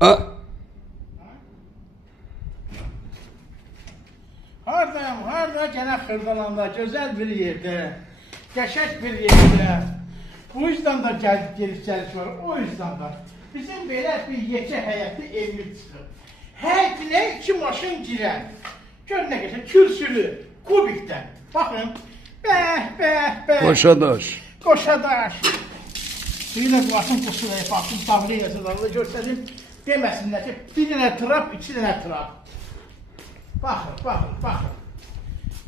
A Harda gene Xırdalanda, güzel bir yerde, qəşəng bir yerde. Bu yüzden de gelip var, o yüzden de. Bizim böyle bir yekə həyətli evimiz çıxır. Həyətinə 2 maşın girər. Gör nə qəşəng, kürsülü, kubikdən. Baxın, bəh. Qoşadaş. Qoşadaş. Suyuna quvasın pusulaya, baxsın, dağlı yazılarla görsədim. Deməsinlər ki, bir dənə trap, 2 dənə trap. Baxın.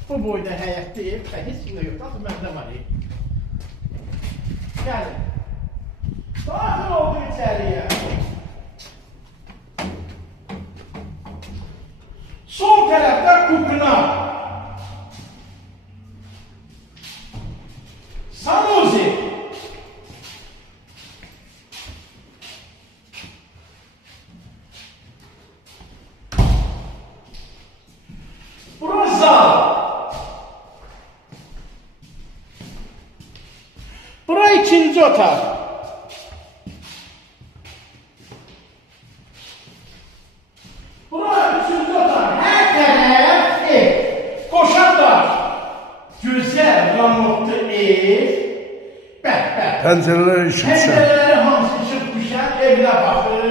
Bu boyda həyətli ev, heç kimdə yox, nasıl məndə var ev. Gəlin. Daxil oldu içəriyə. Sol tərəfdə kukuna. Sanusi. Burası zal. Bura ikinci otak. Bura üçüncü otak. Her taraf ev. Koşarlar. Güzel, ramotlu ev. Bəh. Pəncərələr işıq düşən. Pəncərələri hamısı işıq düşən evlə baxır.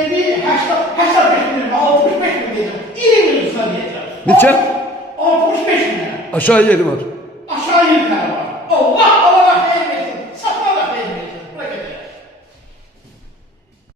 Evi 85 min, 65 min deyəcəm. 20 min üstüne deyəcəm. Neçə? 65 min. Aşağı yeri var.